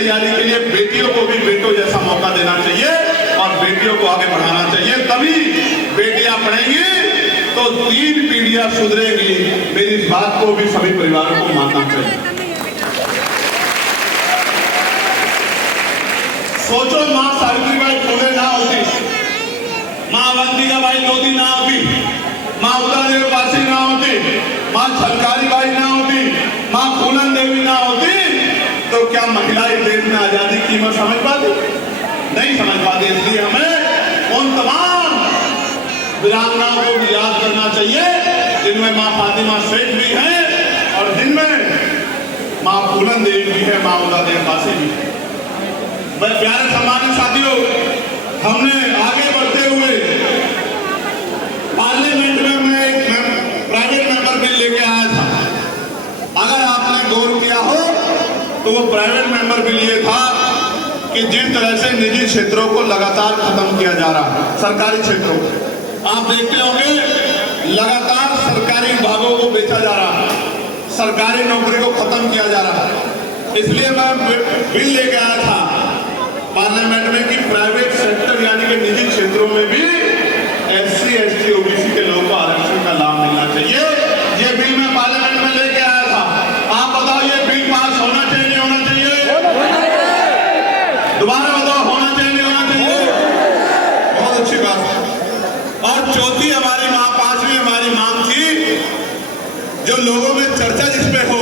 तैयारी के लिए बेटियों को भी बेटों जैसा मौका देना चाहिए और बेटियों को आगे बढ़ाना चाहिए। तभी बेटियां पढ़ेंगी तो 3 पीढ़ियां सुधरेगी। मेरी इस बात को भी सभी परिवारों को मानना चाहिए। सोचो, मां सावित्रीबाई फुले ना होती, मां अवंतिकाबाई लोधी ना होती, मां उदयदेवदासी ना होती, मां झलकारीबाई ना होती, मां फूलन देवी ना होती, तो क्या महिलाएं देश में आजादी की कीमत समझ पाती? नहीं समझ पाती। इसलिए हमें उन तमाम वीरांगनाओं को भी याद करना चाहिए जिनमें मां फातिमा शेख भी हैं और जिनमें मां फूलन देवी भी है, मां उदयदेवदासी भी है। मैं प्यारे सम्मानित साथियों, हमने आगे बढ़ते हुए पार्लियामेंट में मैं एक प्राइवेट मेंबर बिल लेके आया था। अगर आपने गौर किया हो तो वो प्राइवेट मेंबर बिल ये था कि जिस तरह से निजी क्षेत्रों को लगातार खत्म किया जा रहा है, सरकारी क्षेत्रों को आप देखते होंगे लगातार सरकारी विभागों को बेचा जा रहा है, सरकारी नौकरी को खत्म किया जा रहा है। इसलिए मैं बिल लेके आया था पार्लियामेंट में कि प्राइवेट सेक्टर यानी कि निजी क्षेत्रों में भी SC, ST, OBC के लोगों को आरक्षण का लाभ मिलना चाहिए। ये बिल मैं पार्लियामेंट में लेके आया था। आप बताओ, ये बिल पास होना चाहिए नहीं होना चाहिए? दोबारा बताओ, होना चाहिए नहीं होना चाहिए? बहुत अच्छी बात है। और चौथी हमारी मांग, 5वीं हमारी मांग थी जो लोगों में चर्चा जिसपे हो।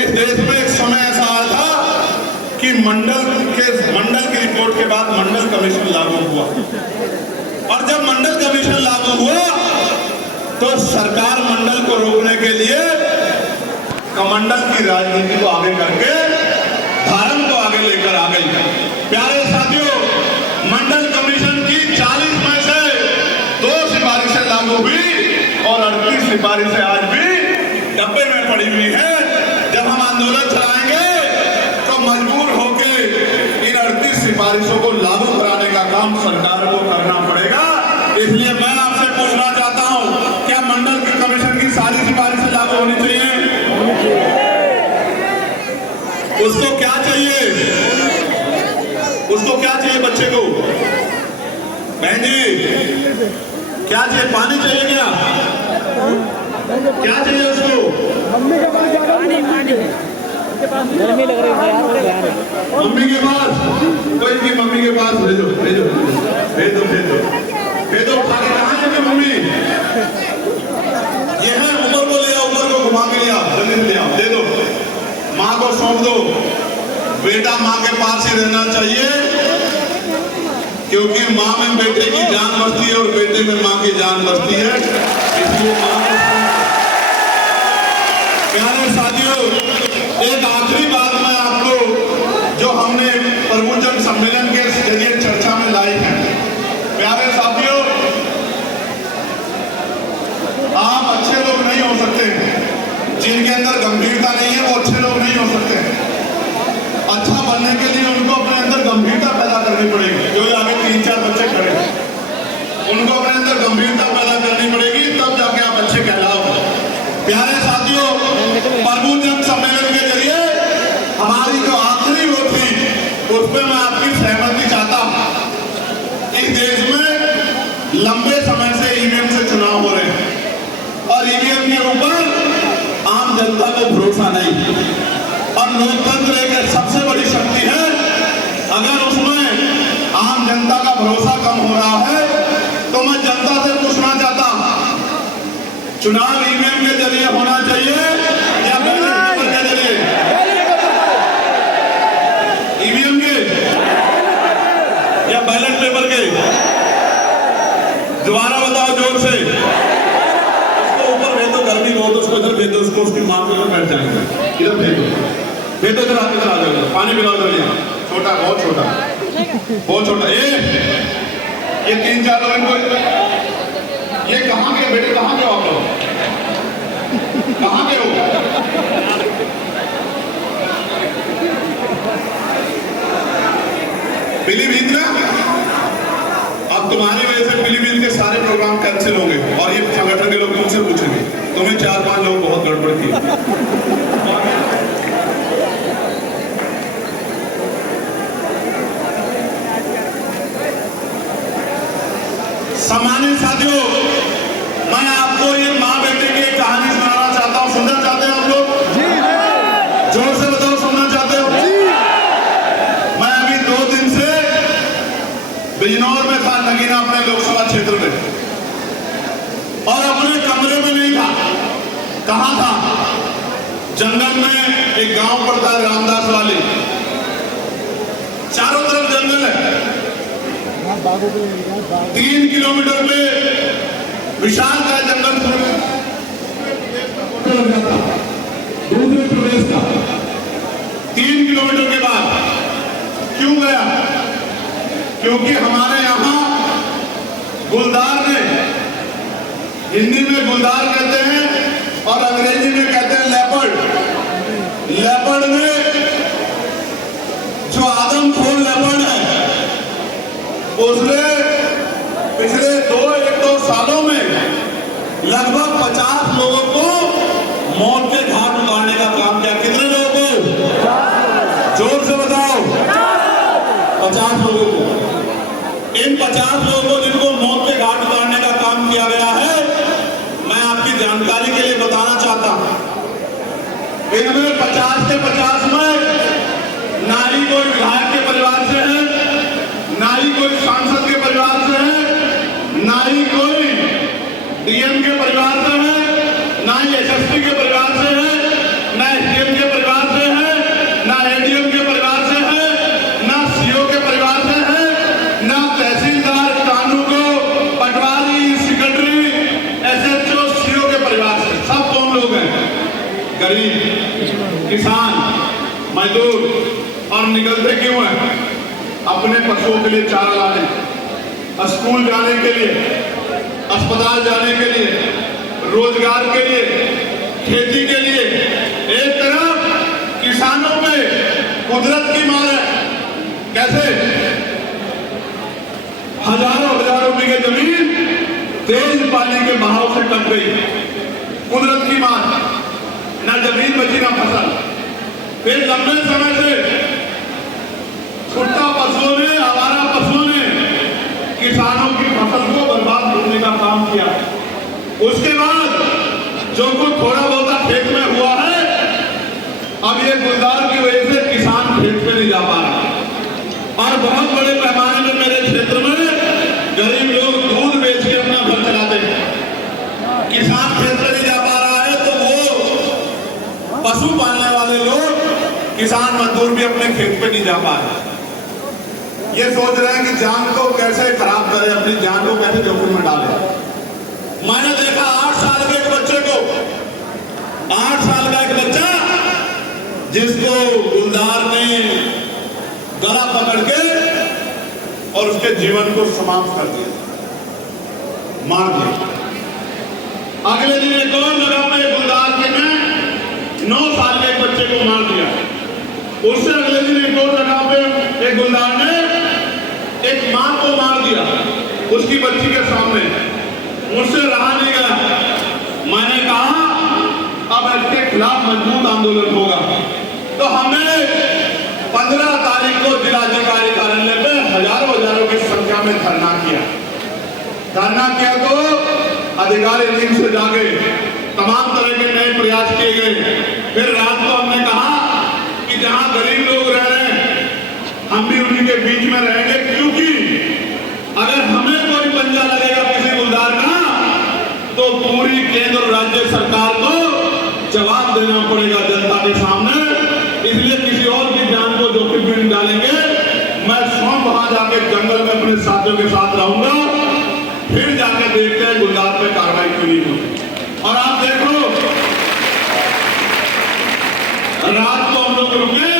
इस देश में एक समय ऐसा आया था कि मंडल की रिपोर्ट के बाद मंडल कमीशन लागू हुआ और जब मंडल कमीशन लागू हुआ तो सरकार मंडल को रोकने के लिए कमंडल की राजनीति को आगे करके धर्म को आगे लेकर आ गई। प्यारे साथियों, मंडल कमीशन की 40 में से 2 सिफारिशें लागू हुई और 38 सिफारिशें आज भी डब्बे में पड़ी हुई है। जब हम आंदोलन चलाएंगे तो मजबूर होकर इन 38 सिफारिशों को लागू कराने का काम सरकार को करना पड़ेगा। इसलिए मैं आपसे पूछना चाहता हूं, क्या मंडल की कमीशन की सारी सिफारिशें लागू होनी चाहिए? उसको क्या चाहिए? उसको क्या चाहिए बच्चे को? बहन जी, क्या चाहिए? पानी चाहिए क्या? क्या चाहिए उसको? मम्मी के पास गर्मी लग रही है यार। मम्मी के पास कोई भी मम्मी के पास भेजो भेजो भेजो भेजो भेजो उठा के। कहाँ है मम्मी? ये है, उमर को ले आओ, उमर को घुमा के ले आओ, जल्दी ले आओ, दे दो, माँ को सौंप दो। बेटा माँ के पास ही रहना चाहिए क्योंकि माँ में बेटे की जान बसती है और बेटे में माँ की जान बसती है। इसलिए माँ को। प्यारे साथियों, एक आखिरी बात मैं आपको जो हमने प्रबुद्धजन सम्मेलन के जरिए चर्चा में लाई है। प्यारे साथियों, आप अच्छे लोग नहीं हो सकते, जिनके अंदर गंभीरता नहीं है वो अच्छे लोग नहीं हो सकते। अच्छा बनने के लिए उनको अपने अंदर गंभीरता पैदा करनी पड़ेगी। जो आगे 3-4 बच्चे खड़े हैं उनको अपने अंदर गंभीरता पैदा करनी पड़ेगी, तब जाके आप अच्छे कहलाओगे। प्यारे साथियों, प्रबुद्धजन सम्मेलन के जरिए हमारी जो आखिरी वो थी उस पर मैं आपकी सहमति चाहता हूं। इस देश में लंबे समय से ईवीएम से चुनाव हो रहे हैं और ईवीएम के ऊपर आम जनता को भरोसा नहीं। और लोकतंत्र एक सबसे बड़ी शक्ति है। अगर उसमें आम जनता का भरोसा कम हो रहा है तो मैं जनता से पूछना चाहता हूं, चुनाव ईवीएम के जरिए होना चाहिए या बैलेट पेपर के जरिए? ईवीएम के या बैलेट पेपर के? दोबारा बताओ जोर से। उसको ऊपर भेजो, गर्मी बहुत, उसको इधर भेजो, उसको उसकी मां के ऊपर बैठ जाएंगे। इधर भेजो, भेजो, इधर आ जाओ, पानी पिलाओ जल्दी। छोटा, बहुत छोटा, बहुत छोटा। ये 3-4 लोग इनको। ये कहाँ के बेटे? कहाँ के हो आप लोग? कहाँ के हो? पीलीभीत में? अब तुम्हारी वजह से पीलीभीत के सारे प्रोग्राम कैंसिल होंगे और ये संगठन के लोग तुमसे पूछेंगे। तुम्हें 4-5 लोग बहुत गड़बड़ की। सम्मानित साथियों, मैं आपको ये माँ बेटे की एक कहानी सुनाना चाहता हूँ। सुनना चाहते हैं आप लोग? जोर से बताओ, सुनना चाहते हो? मैं अभी 2 दिन से बिजनौर में था, नगीना अपने लोकसभा क्षेत्र में, और अपने कमरे में नहीं था। कहाँ था? जंगल में एक गांव पड़ता है रामदास वाली, चारों तरफ जंगल है। 3 किलोमीटर पे विशाल का जंगल दूसरे प्रदेश का। 3 किलोमीटर के बाद क्यों गया? क्योंकि हमारे यहाँ गुलदार ने, हिंदी में गुलदार कहते हैं और अंग्रेजी में कहते हैं लेपर्ड। लेपर्ड ने, जो आदमखोर लेपर्ड है, उसने पिछले 1-2 सालों में लगभग 50 लोगों को मौत के घाट उतारने का काम किया। कितने लोगों को? जोर से बताओ। 50 लोगों को। इन 50 लोगों को जिनको मौत के घाट उतारने का काम किया गया है, मैं आपकी जानकारी के लिए बताना चाहता हूं। इनमें 50 के 50 में ना ही कोई विधायक के परिवार से है, ना ही कोई सांसद के परिवार से है, ना ही कोई डीएम के परिवार से है, ना ही एसएसपी के परिवार से है, ना एसडीएम के परिवार से है, ना एडीएम के परिवार से है, ना सीओ के परिवार से है, ना तहसीलदार, कानूको, पटवारी, सेक्रेटरी, एसएचओ, सीओ के परिवार से। सब कौन लोग हैं? गरीब, किसान, मजदूर। और निकलते क्यों हैं? अपने पशुओं के लिए चारा लाने, स्कूल जाने के लिए, अस्पताल जाने के लिए, रोजगार के लिए, खेती के लिए। एक तरफ किसानों पे कुदरत की मार है। कैसे? हजारों बीघे जमीन तेज पानी के बहाव से कट गई। कुदरत की मार, ना जमीन बची ना फसल। फिर लंबे समय से छुट्टा पशुओं ने, आवारा पशुओं ने किसानों की फसल को बर्बाद करने का काम किया। उसके बाद जो कुछ थोड़ा बहुत खेत में हुआ है, अब ये गुलदार की वजह से किसान खेत पे नहीं जा पा रहा। और बहुत बड़े पैमाने में मेरे क्षेत्र में गरीब लोग दूध बेच के अपना घर चलाते हैं। किसान खेत पे नहीं जा पा रहा है, तो वो पशु पालने वाले लोग, किसान मजदूर भी अपने खेत पे नहीं जा पा रहे। ये सोच रहे हैं कि जान को कैसे खराब करें, अपनी जान को कैसे जोखिम में डालें। मैंने देखा 8 साल के एक बच्चे को, 8 साल का एक बच्चा जिसको गुलदार ने गला पकड़ के और उसके जीवन को समाप्त कर दिया, मार दिया। अगले दिन एक और जगह पे गुलदार के ने 9 साल के एक बच्चे को मार दिया। उससे अगले दिन एक और जगह पे एक गुलदार ने एक मां को मार दिया उसकी बच्ची के सामने। मुझसे रहा नहीं गया। मैंने कहा अब इसके खिलाफ मजबूत आंदोलन होगा। तो हमने 15 तारीख को जिलाधिकारी कार्यालय में हजारों की संख्या में धरना किया। तो अधिकारी नींद से जागे, तमाम तरह के नए प्रयास किए गए। फिर रात को हमने कहा कि जहां गरीब लोग रह रहे हैं, हम भी उन्हीं के बीच में रहेंगे, क्योंकि अगर हमें कोई पंजा लगेगा किसी गुलदार का, तो पूरी केंद्र और राज्य सरकार को जवाब देना पड़ेगा जनता के सामने। इसलिए किसी और की जान को जोखिम में नहीं डालेंगे। मैं स्वयं वहां जाके जंगल में अपने साथियों के साथ रहूंगा, फिर जाके देखते हैं गुलदार पे कार्रवाई क्यों नहीं हुई। और आप देखो, रात को हम लोग रुके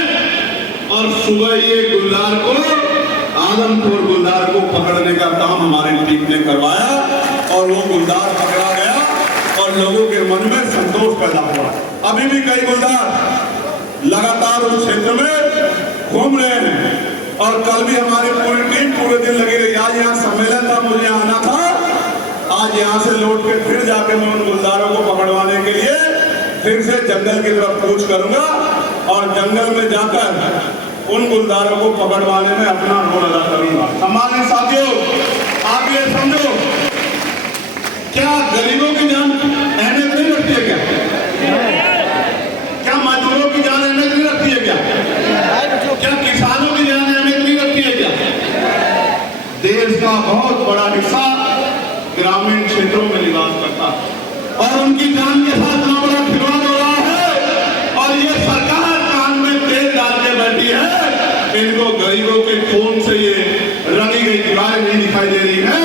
और सुबह ये गुलदार को, आदमखोर गुलदार को पकड़ने का काम हमारी टीम ने करवाया और वो गुलदार पकड़ा गया और लोगों के मन में संतोष पैदा हुआ। अभी भी कई गुलदार लगातार उस क्षेत्र में घूम रहे हैं और कल भी हमारी पूरी टीम पूरे दिन लगी रही। आज यहाँ सम्मेलन था, मुझे आना था। आज यहाँ से लौट के फिर जाके मैं उन गुलदारों को पकड़वाने के लिए फिर से जंगल की तरफ कूच करूंगा और जंगल में जाकर उन गुलदारों को पकड़वाने में अपना रोल अदा करूंगा। सम्मानित साथियों, आप ये समझो क्या गरीबों की जान अहमियत नहीं रखती है क्या? क्या मजदूरों की जान अहमियत नहीं रखती है क्या? क्या किसानों की जान अहमियत नहीं रखती है क्या? देश का बहुत बड़ा हिस्सा ग्रामीण क्षेत्रों में निवास करता है और उनकी जान के साथ इतना बड़ा खिलवाड़ हो रहा है और ये सरकार कान में तेल डाल के बैठी है। इनको गरीबों के खून से ये रंगी गई दीवारें नहीं दिखाई दे रही है,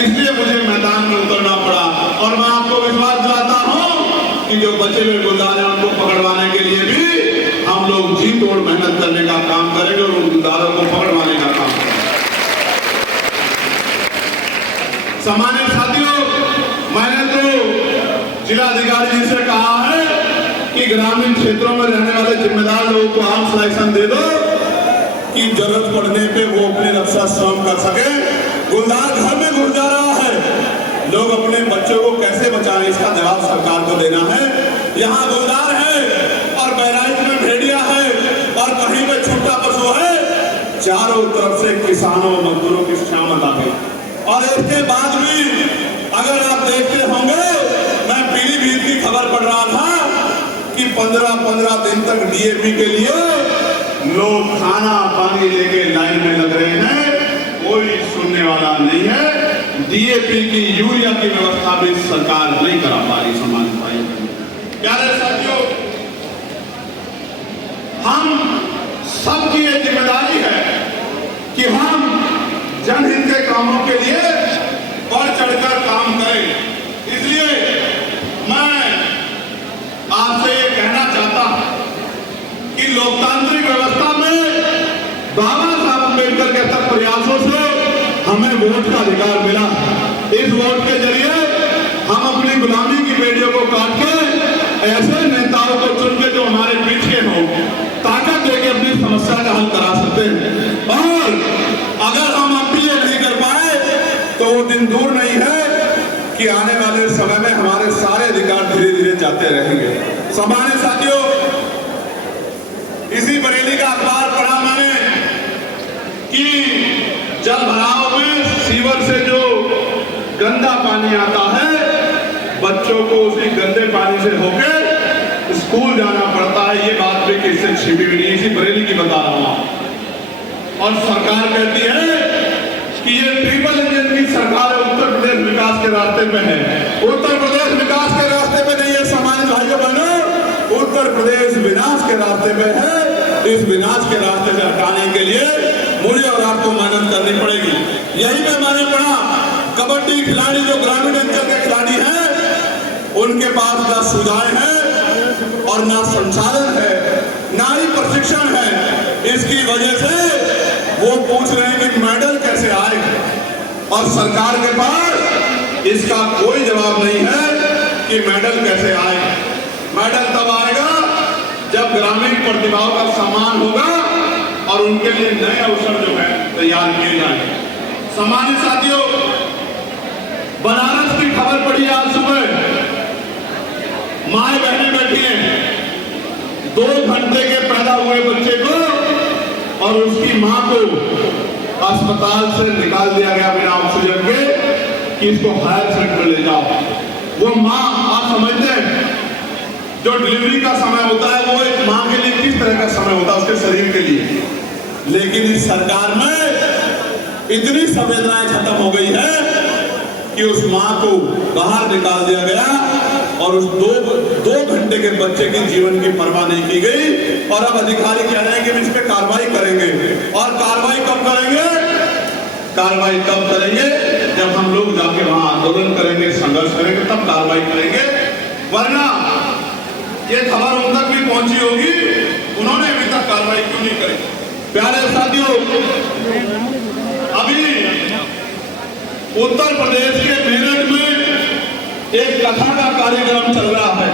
इसलिए मुझे मैदान में उतरना पड़ा। और मैं आपको विश्वास दिलाता हूं कि जो बचे हुए गुलदार हैं उनको पकड़वाने के लिए भी हम लोग जी तोड़ मेहनत करने का काम करेंगे और उन गुलदारों को पकड़वाने का काम करेंगे। सामान्य साथियों, मैंने तो जिलाधिकारी जी से कहा है कि ग्रामीण क्षेत्रों में रहने वाले जिम्मेदार लोगों को आर्म्स लाइसेंस दे दो कि जरूरत पड़ने पे वो अपनी रक्षा स्वयं कर सके। गुलदार घर में घुस जा रहा है, लोग अपने बच्चों को कैसे बचाएं इसका जवाब सरकार को देना है। यहाँ गुलदार है और बहराइच में भेड़िया है और कहीं पे छोटा पशु है, चारों तरफ से किसानों मजदूरों की शामत आ गई। और इसके बाद भी अगर आप देखते होंगे, मैं पीलीभीत की खबर पढ़ रहा था कि 15-15 दिन तक डीएपी के लिए लोग खाना पानी लेके लाइन में लग रहे हैं, कोई सुनने वाला नहीं है। डीएपी की यूरिया की व्यवस्था भी सरकार नहीं करा पा रही। समाज भाई प्यारे साथियों, हम सबकी ये जिम्मेदारी है कि हम जनहित के कामों के लिए बढ़ चढ़कर काम करें। इसलिए मैं आपसे ये कहना चाहता हूं कि लोकतांत्रिक व्यवस्था में बाबा साहब अम्बेडकर के तक प्रयासों से हमें वोट का अधिकार मिला। इस वोट के जरिए हम अपनी गुलामी की बेड़ियों को काट के ऐसे नेताओं को चुन के जो हमारे बीच के हों, ताकत देके अपनी समस्या का हल करा सकते हैं। और अगर हम अब भी ये नहीं कर पाए तो वो दिन दूर नहीं है कि आने वाले समय में हमारे सारे अधिकार धीरे धीरे जाते रहेंगे। सामान्य साथियों, इसी बरेली का अखबार पढ़ा मैंने कि जल भराव में सीवर से जो गंदा पानी आता है, बच्चों को उसी गंदे पानी से होकर स्कूल जाना पड़ता है। ये बात भी किससे छिपी हुई नहीं, इसी बरेली की बता रहा हूं। और सरकार कहती है कि ये ट्रिपल इंजन की सरकार है, उत्तर प्रदेश विकास के रास्ते पे है। उत्तर प्रदेश विकास के रास्ते पे नहीं है सामान्य भाइयों बहनों, उत्तर प्रदेश विनाश के रास्ते पे है। इस विनाश के रास्ते से हटाने के लिए मुझे और आपको मेहनत करनी पड़ेगी। यही में मैंने पढ़ा, कबड्डी खिलाड़ी जो ग्रामीण अंचल के खिलाड़ी हैं, उनके पास ना सुविधाएं हैं और ना संसाधन है, ना ही प्रशिक्षण है। इसकी वजह से वो पूछ रहे हैं कि मेडल कैसे आए, और सरकार के पास इसका कोई जवाब नहीं है कि मेडल कैसे आए। मेडल तब आएगा जब ग्रामीण प्रतिभाओं का सम्मान होगा और उनके लिए नए अवसर जो है तैयार किए जाएंगे। सामान्य साथियों, बनारस की खबर पड़ी आज सुबह, माए बहनें बैठी हैं, 2 घंटे के पैदा हुए बच्चे को और उसकी मां को अस्पताल से निकाल दिया गया बिना ऑक्सीजन के कि इसको हायर सेंटर ले जाओ। वो मां, आप समझते हैं जो डिलीवरी का समय होता है वो एक मां के लिए किस तरह का समय होता है उसके शरीर के लिए, लेकिन इस सरकार में इतनी संवेदनाएं खत्म हो गई है कि उस मां को बाहर निकाल दिया गया और उस दो घंटे के बच्चे के जीवन की परवाह नहीं की गई। और अब अधिकारी कह रहे हैं कि हम इस पे कार्रवाई करेंगे। और कार्रवाई कब करेंगे? कार्रवाई तब करेंगे जब हम लोग जाके वहां आंदोलन करेंगे, संघर्ष करेंगे, तब कार्रवाई करेंगे। वरना ये खबर उन तक भी पहुंची होगी, उन्होंने अभी तक कार्रवाई क्यों नहीं करी। प्यारे साथियों, अभी उत्तर प्रदेश के मेरठ में एक कथा का कार्यक्रम चल रहा है।